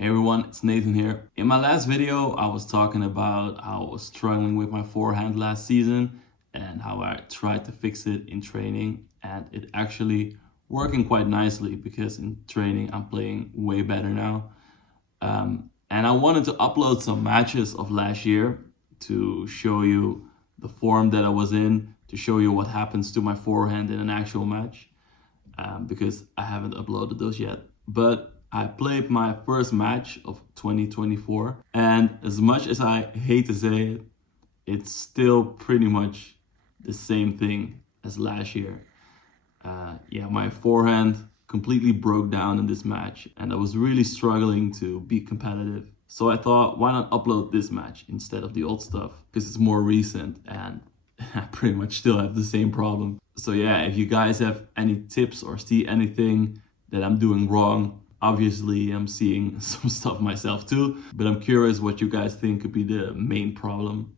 Hey everyone, it's Nathan here. In my last video, I was talking about how I was struggling with my forehand last season and how I tried to fix it in training, and it actually working quite nicely because in training I'm playing way better now. And I wanted to upload some matches of last year to show you the form that I was in, to show you what happens to my forehand in an actual match, because I haven't uploaded those yet. But I played my first match of 2024, and as much as I hate to say it, it's still pretty much the same thing as last year. My forehand completely broke down in this match, and I was really struggling to be competitive. So I thought, why not upload this match instead of the old stuff? Because it's more recent and I pretty much still have the same problem. So yeah, if you guys have any tips or see anything that I'm doing wrong, obviously I'm seeing some stuff myself too, but I'm curious what you guys think could be the main problem.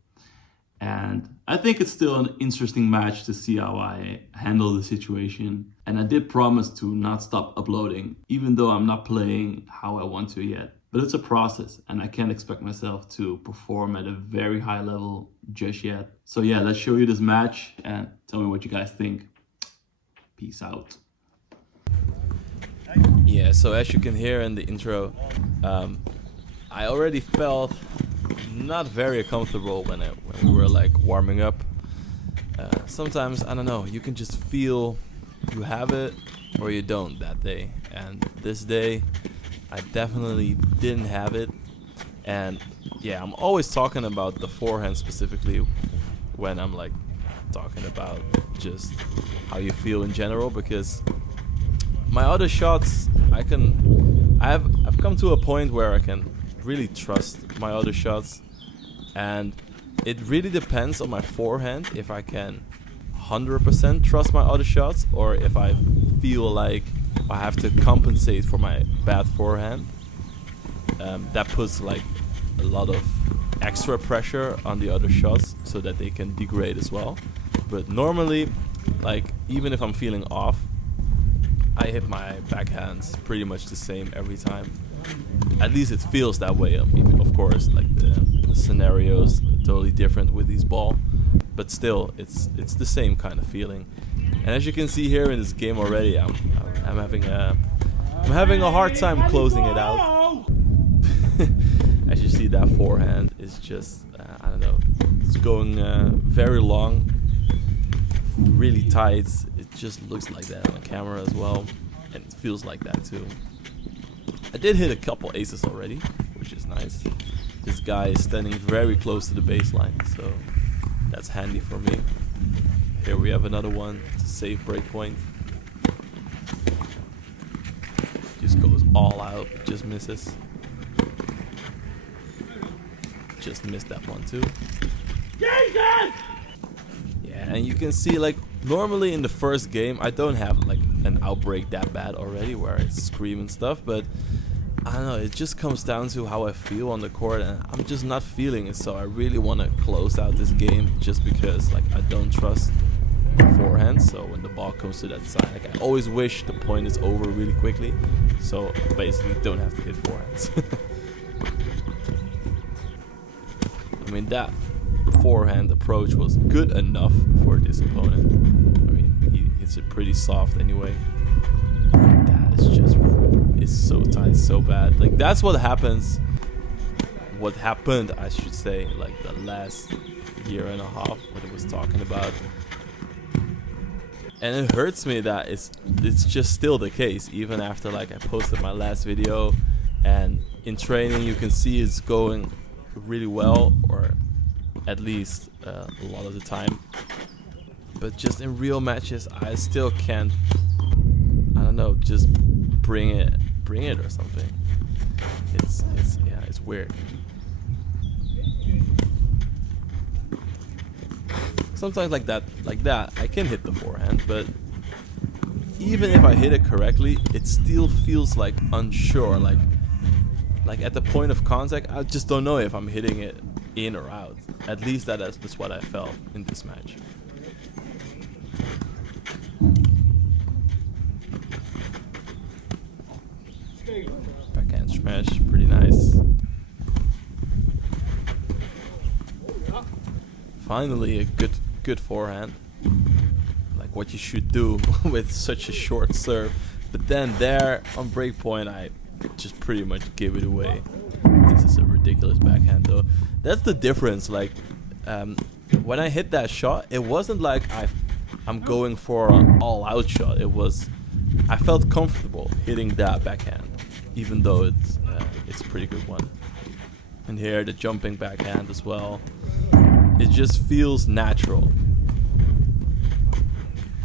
And I think it's still an interesting match to see how I handle the situation. And I did promise to not stop uploading, even though I'm not playing how I want to yet. But it's a process, and I can't expect myself to perform at a very high level just yet. So yeah, let's show you this match and tell me what you guys think. Peace out. Yeah, so as you can hear in the intro, I already felt not very comfortable when we were like warming up. Sometimes, I don't know, you can just feel you have it or you don't that day. And this day, I definitely didn't have it. And yeah, I'm always talking about the forehand specifically when I'm like talking about just how you feel in general, because my other shots, I've come to a point where I can really trust my other shots, and it really depends on my forehand if I can 100% trust my other shots, or if I feel like I have to compensate for my bad forehand. That puts like a lot of extra pressure on the other shots so that they can degrade as well. But normally, like, even if I'm feeling off, I hit my backhands pretty much the same every time. At least it feels that way. I mean, of course, like the scenario's totally different with these ball, but still, it's the same kind of feeling. And as you can see here in this game already, I'm having a hard time closing it out. As you see, that forehand is just I don't know, it's going very long, really tight. It just looks like that on the camera as well, and it feels like that too. I did hit a couple aces already, which is nice. This guy is standing very close to the baseline, so that's handy for me. Here we have another one. It's a safe break point. Just goes all out, just misses. Just missed that one too. Jesus! Yeah, and you can see, like, normally in the first game I don't have like an outbreak that bad already where I scream and stuff, but I don't know, it just comes down to how I feel on the court, and I'm just not feeling it. So I really want to close out this game just because, like, I don't trust the forehand. So when the ball comes to that side, like, I always wish the point is over really quickly, so I basically don't have to hit forehands. I mean, that forehand approach was good enough for this opponent. I mean, he hits it pretty soft anyway. That is just, it's so tight, so bad. Like, that's what happens. What happened, I should say, like the last year and a half, what it was talking about. And it hurts me that it's just still the case, even after, like, I posted my last video, and in training you can see it's going really well, or at least a lot of the time. But just in real matches, I still can't, I don't know, just bring it or something. It's weird. Sometimes like that I can hit the forehand, but even if I hit it correctly, it still feels like unsure, like at the point of contact, I just don't know if I'm hitting it in or out. At least that's what I felt in this match. Backhand smash, pretty nice. Finally a good forehand. Like what you should do with such a short serve. But then there on break point I just pretty much gave it away. This is a ridiculous backhand though. That's the difference. Like when I hit that shot, it wasn't like I'm going for an all-out shot. It was, I felt comfortable hitting that backhand, even though it's a pretty good one. And here the jumping backhand as well. It just feels natural.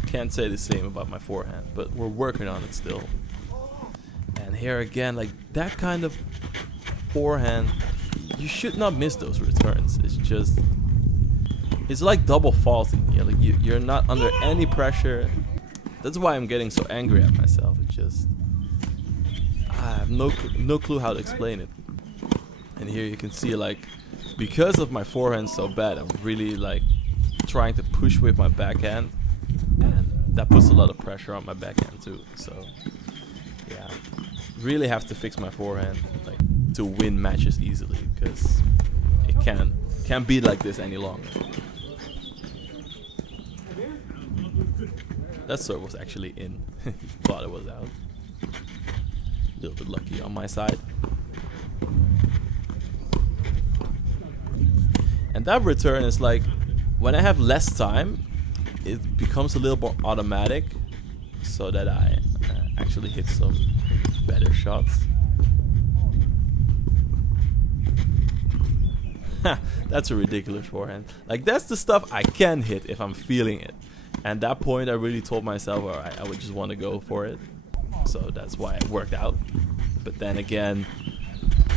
Can't say the same about my forehand, but we're working on it still. And here again, like that kind of forehand, you should not miss those returns. It's just, it's like double faulting. Yeah, like you're not under any pressure. That's why I'm getting so angry at myself. It's just, I have no clue how to explain it. And here you can see, like, because of my forehand so bad, I'm really like trying to push with my backhand, and that puts a lot of pressure on my backhand too. So yeah, really have to fix my forehand like to win matches easily, because it can't be like this any longer. That serve was actually in. Thought it was out. A little bit lucky on my side. And that return is like, when I have less time, it becomes a little more automatic, so that I actually hit some better shots. That's a ridiculous forehand. Like, that's the stuff I can hit if I'm feeling it. And that point I really told myself, alright, I would just want to go for it. So that's why it worked out. But then again,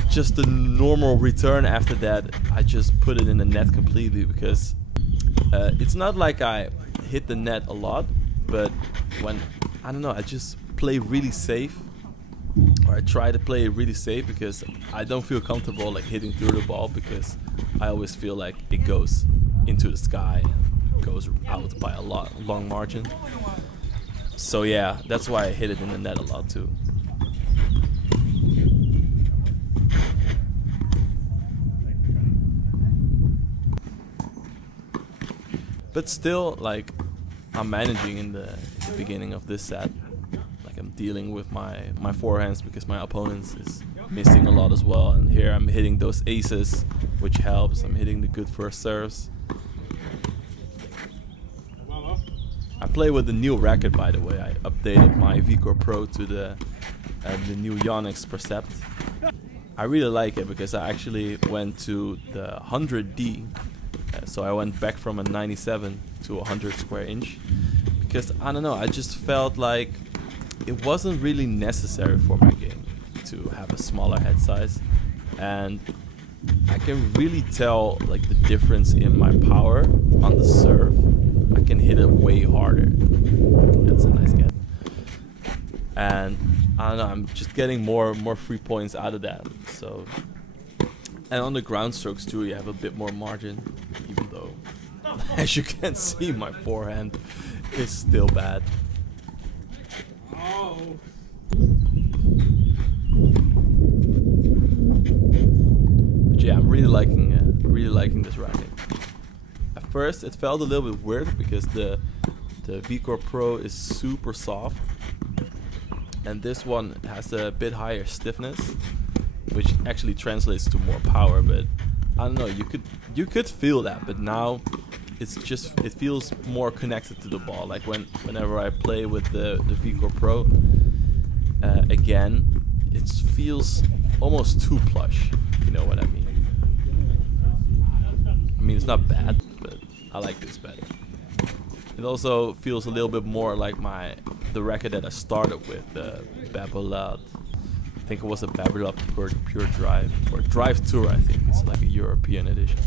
just the normal return after that, I just put it in the net completely, because it's not like I hit the net a lot, but when, I don't know, I just play really safe, or I try to play it really safe, because I don't feel comfortable like hitting through the ball, because I always feel like it goes into the sky and goes out by a long margin. So yeah, that's why I hit it in the net a lot too. But still, like, I'm managing in the beginning of this set. Like, I'm dealing with my forehands, because my opponent is missing a lot as well. And here I'm hitting those aces, which helps. I'm hitting the good first serves. I play with the new racket, by the way. I updated my VCore Pro to the new Yonex Percept. I really like it, because I actually went to the 100D. So I went back from a 97 to a 100 square inch, because I don't know, I just felt like it wasn't really necessary for my game to have a smaller head size, and I can really tell like the difference in my power on the serve. I can hit it way harder. That's a nice get. And I don't know, I'm just getting more free points out of that. So, and on the ground strokes too, you have a bit more margin, even though, as you can see, my forehand is still bad. But yeah, I'm really liking this racket. At first, it felt a little bit weird, because the VCore Pro is super soft, and this one has a bit higher stiffness, which actually translates to more power. But I don't know, you could feel that, but now it's just, it feels more connected to the ball. Like whenever I play with the VCore Pro again, it feels almost too plush, if you know what I mean. I mean, it's not bad, but I like this better. It also feels a little bit more like the racket that I started with, the Babolat. I think it was a Babolat Pure Drive, or Drive Tour, I think. It's like a European edition.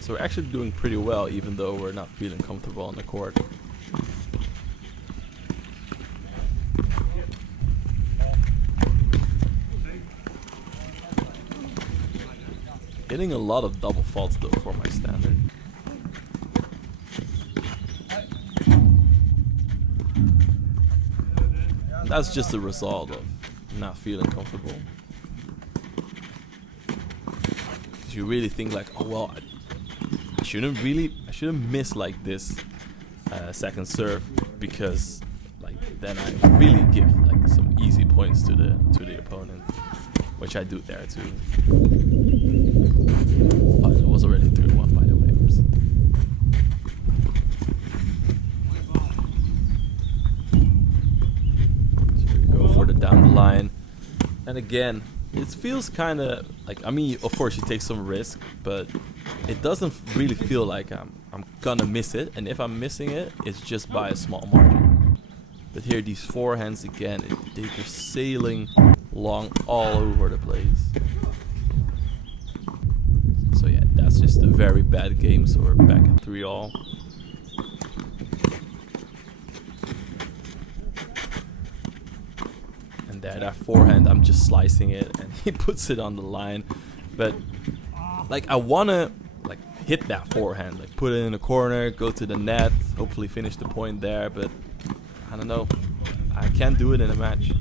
So we're actually doing pretty well, even though we're not feeling comfortable on the court. Hitting a lot of double faults though for my standard. that's just the result of not feeling comfortable. Because you really think like, oh well, I shouldn't miss like this second serve, because like then I really give like some easy points to the opponent, which I do there too. Oh, it was already 3-1 by the way. Oops. So here we go for the down the line, and again it feels kind of like, I mean, of course you take some risk, but it doesn't really feel like I'm gonna miss it, and if I'm missing it, it's just by a small margin. But here these forehands again, they're sailing long all over the place. So yeah, that's just a very bad game, so we're back at 3-all. And there, that forehand, I'm just slicing it, and he puts it on the line. But like, I wanna like hit that forehand, like put it in the corner, go to the net, hopefully finish the point there, but I don't know, I can't do it in a match.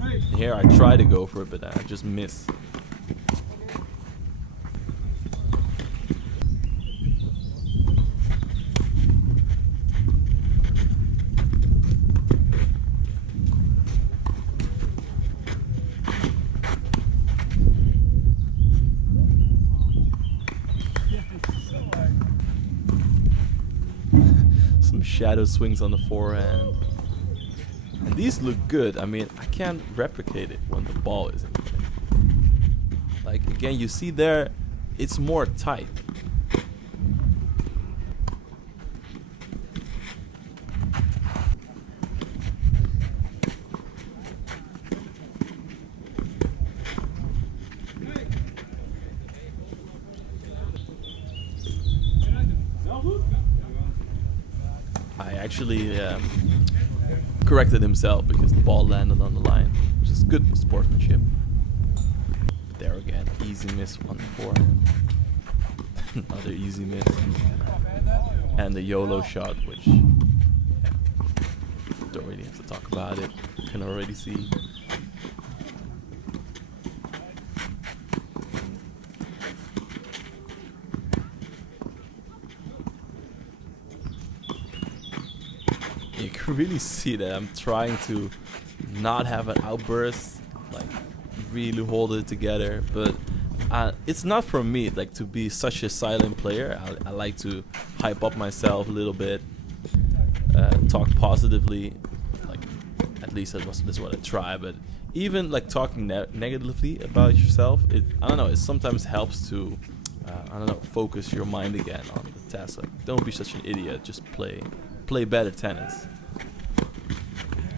And here I try to go for it, but I just miss. Some shadow swings on the forehand. And these look good. I mean, I can't replicate it when the ball is in play. Like, again, you see there, it's more tight. I actually corrected himself because the ball landed on the line, which is good sportsmanship. But there again, easy miss on the forehand. Another easy miss. And the YOLO shot, which, yeah, don't really have to talk about it. You can already see. You can really see that I'm trying to not have an outburst, like really hold it together, but it's not for me like to be such a silent player. I like to hype up myself a little bit, talk positively, like at least that's what I try, but even like talking negatively about yourself, I don't know, it sometimes helps to I don't know, focus your mind again on the task. Like, don't be such an idiot, just play better tennis.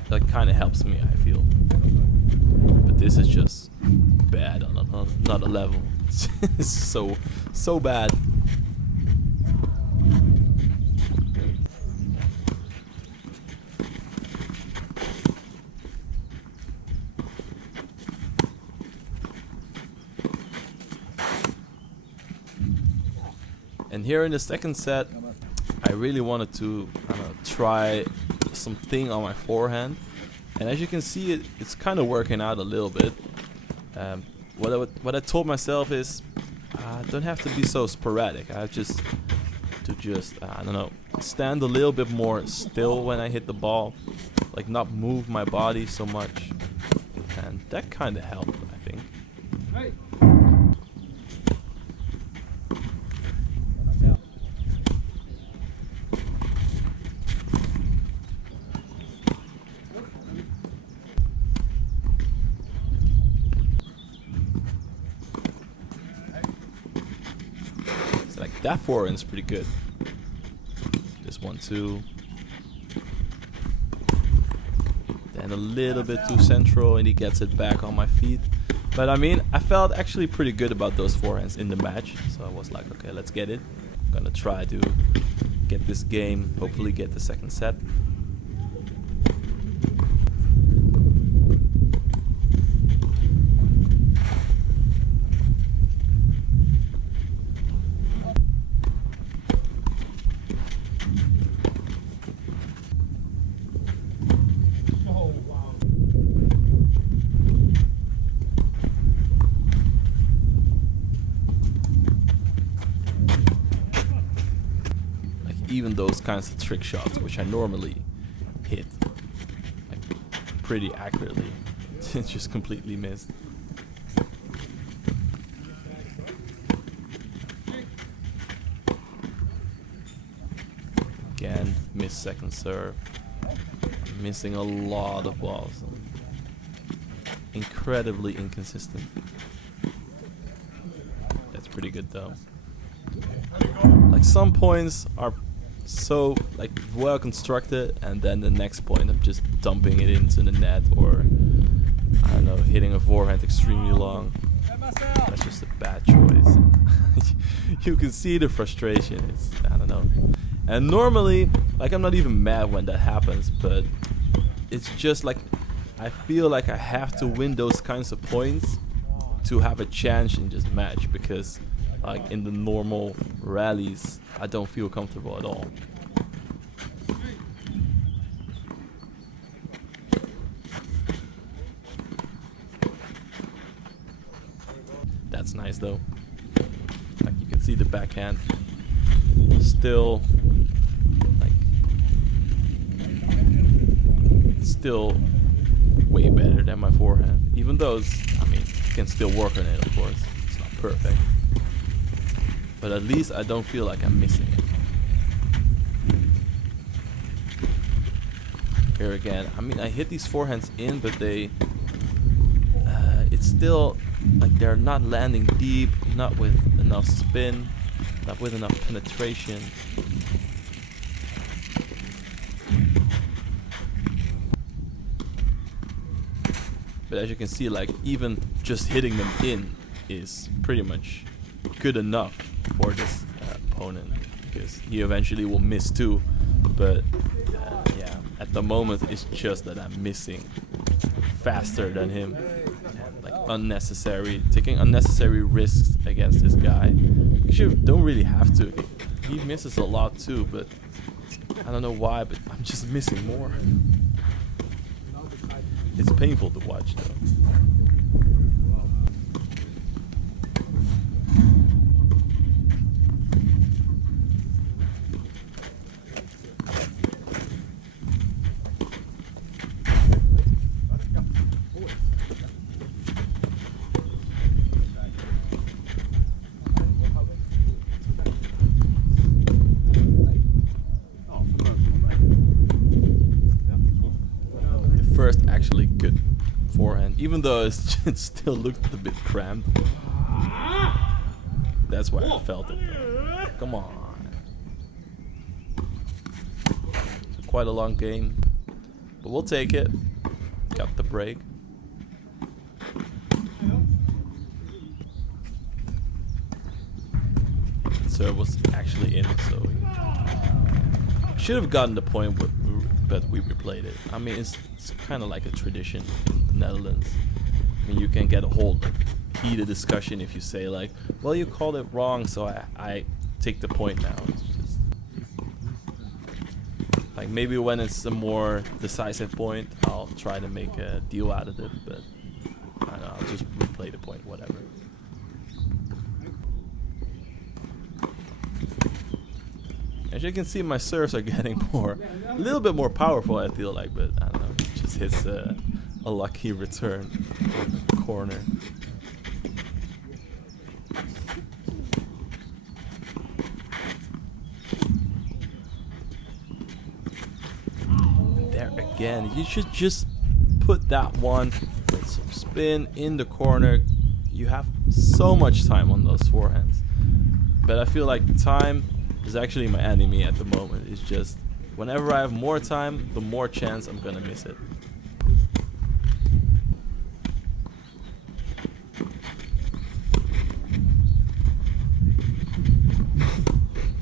That kind of helps me, I feel. But this is just bad on another level. It's so bad. And here in the second set, I really wanted to try something on my forehand, and as you can see, it's kind of working out a little bit. What I told myself is, I don't have to be so sporadic. I have just to I don't know, stand a little bit more still when I hit the ball, like not move my body so much, and that kind of helped, I think. Hey. Like that forehand is pretty good. Just 1-2. Then a little bit too central, and he gets it back on my feet. But I mean, I felt actually pretty good about those forehands in the match. So I was like, okay, let's get it. I'm gonna try to get this game, hopefully get the second set. those kinds of trick shots, which I normally hit like, pretty accurately. It's just completely missed. Again, missed second serve. I'm missing a lot of balls. Incredibly inconsistent. That's pretty good though. Like some points are so like well constructed, and then the next point I'm just dumping it into the net, or I don't know, hitting a forehand extremely long. That's just a bad choice. You can see the frustration. It's, I don't know. And normally, like, I'm not even mad when that happens, but it's just like I feel like I have to win those kinds of points to have a chance in this match, because like in the normal rallies I don't feel comfortable at all. That's nice though. Like you can see the backhand still like still way better than my forehand, even though it's, I mean, you can still work on it, of course. It's not perfect, but at least I don't feel like I'm missing it. Here again, I mean, I hit these forehands in, but they it's still like they're not landing deep, not with enough spin, not with enough penetration. But as you can see, like even just hitting them in is pretty much good enough for this opponent, because he eventually will miss too. But yeah, at the moment it's just that I'm missing faster than him. Like taking unnecessary risks against this guy. Because you don't really have to. He misses a lot too, but I don't know why, but I'm just missing more. It's painful to watch though. First actually good forehand, even though it still looked a bit cramped. That's why I felt it though. Come on. It's quite a long game, but we'll take it. Got the break. The serve was actually in, so should have gotten the point with, but we replayed it. I mean, it's kind of like a tradition in the Netherlands. I mean, you can get a whole heated discussion if you say like, well, you called it wrong, so I take the point now. It's just like maybe when it's a more decisive point, I'll try to make a deal out of it, but I don't know, I'll just replay the point, whatever. As you can see, my serves are getting a little bit more powerful, I feel like, but I don't know, it just hits a lucky return corner. And there again, you should just put that one with some spin in the corner. You have so much time on those forehands, but I feel like time is actually my enemy at the moment. It's just whenever I have more time, the more chance I'm gonna miss it.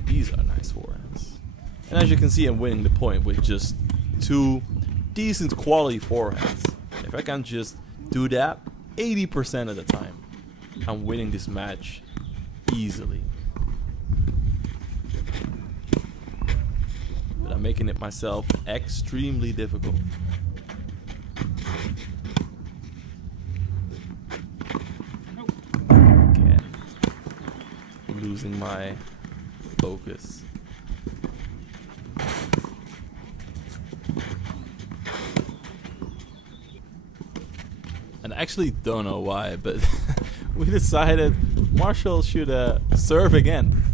These are nice forehands. And as you can see, I'm winning the point with just two decent quality forehands. If I can just do that 80% of the time, I'm winning this match easily. But I'm making it myself extremely difficult. Again, losing my focus. And I actually don't know why, but we decided Marshall should serve again.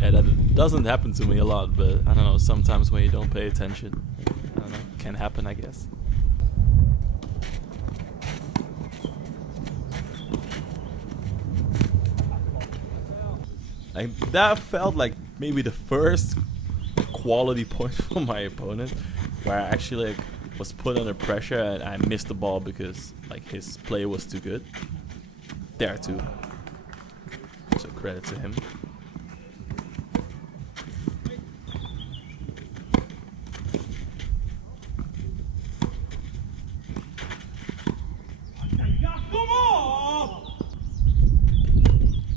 Yeah, that doesn't happen to me a lot, but I don't know, sometimes when you don't pay attention, I don't know, can happen, I guess. Like, that felt like maybe the first quality point for my opponent, where I actually like was put under pressure and I missed the ball because like his play was too good. There too. So credit to him.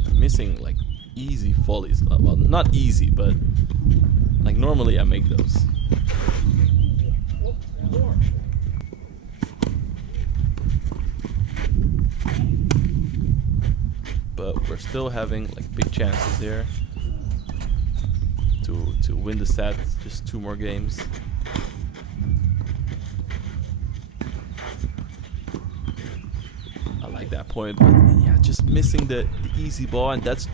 I'm missing like easy volleys. Well, not easy, but like normally I make those. But we're still having like big chances here to win the set. Just 2 more games. I like that point, but yeah, just missing the easy ball, and that's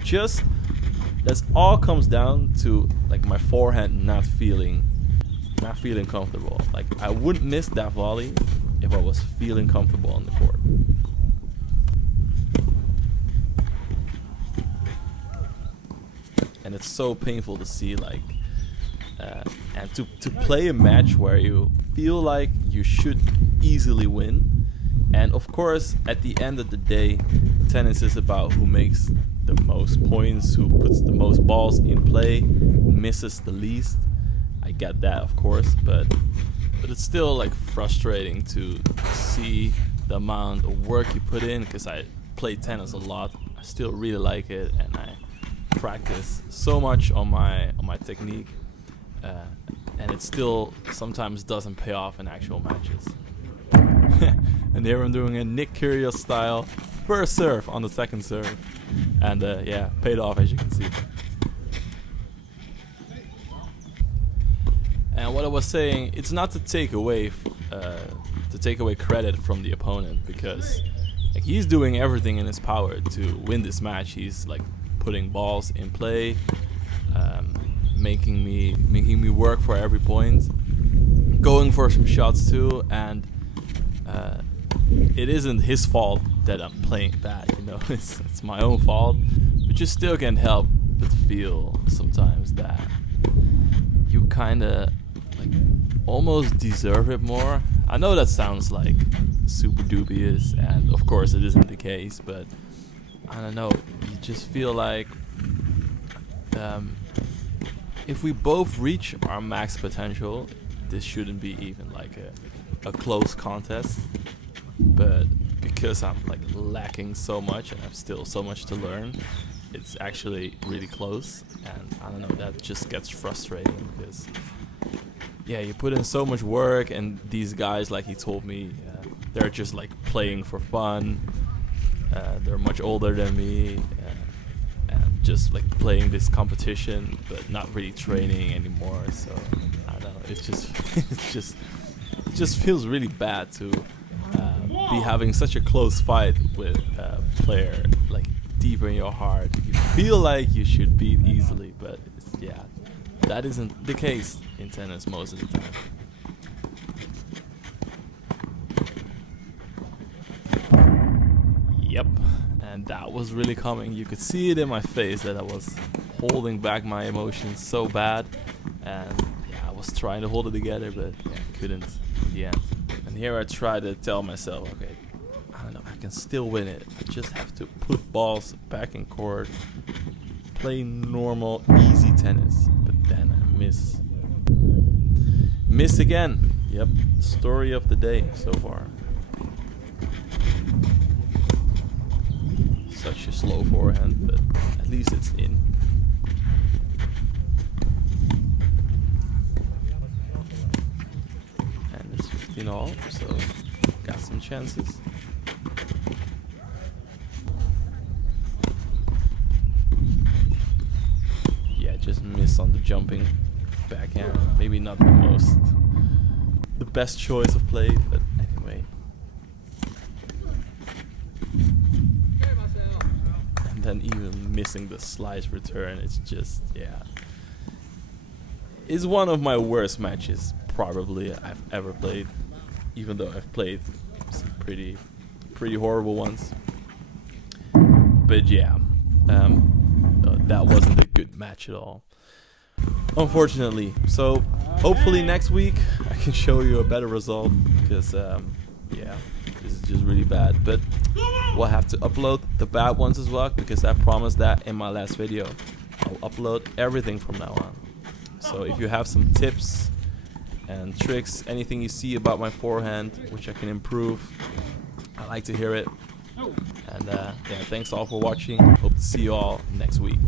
all comes down to like my forehand not feeling comfortable. Like I wouldn't miss that volley if I was feeling comfortable on the court. And it's so painful to see, like, and to play a match where you feel like you should easily win. And of course, at the end of the day, tennis is about who makes the most points, who puts the most balls in play, who misses the least. I get that, of course, but it's still like frustrating to see the amount of work you put in, because I play tennis a lot. I still really like it, and I practice so much on my technique, and it still sometimes doesn't pay off in actual matches. And here I'm doing a Nick Kyrgios style first serve on the second serve, and yeah, paid off, as you can see. And what I was saying, it's not to take away credit from the opponent, because like, he's doing everything in his power to win this match. He's like putting balls in play, making me work for every point, going for some shots too, and it isn't his fault that I'm playing bad, you know. It's my own fault, but you still can't help but feel sometimes that you kind of like almost deserve it more. I know that sounds like super dubious, and of course it isn't the case, but I don't know, you just feel like if we both reach our max potential, this shouldn't be even like a close contest. But because I'm like lacking so much and I have still so much to learn, it's actually really close, and I don't know, that just gets frustrating, because yeah, you put in so much work, and these guys, like he told me, they're just like playing for fun. They're much older than me, and just like playing this competition, but not really training anymore. So I don't know. It just feels really bad to be having such a close fight with a player like deeper in your heart. You feel like you should beat easily, but yeah, that isn't the case in tennis most of the time. Yep, and that was really coming. You could see it in my face that I was holding back my emotions so bad, and yeah, I was trying to hold it together, but yeah, couldn't in the end. And here I try to tell myself, okay, I don't know, I can still win it. I just have to put balls back in court, play normal, easy tennis. But then I miss again. Yep, story of the day so far. Such a slow forehand, but at least it's in. And it's 15 all, so got some chances. Yeah, just miss on the jumping backhand. Maybe not the best choice of play, but anyway. then even missing the slice return. It's just, yeah. It's one of my worst matches probably I've ever played, even though I've played some pretty horrible ones. But yeah, that wasn't a good match at all, unfortunately. So hopefully next week I can show you a better result, because yeah, this is just really bad. But we'll have to upload the bad ones as well, because I promised that in my last video. I'll upload everything from now on. So if you have some tips and tricks, anything you see about my forehand which I can improve, I'd like to hear it. And yeah, thanks all for watching. Hope to see you all next week.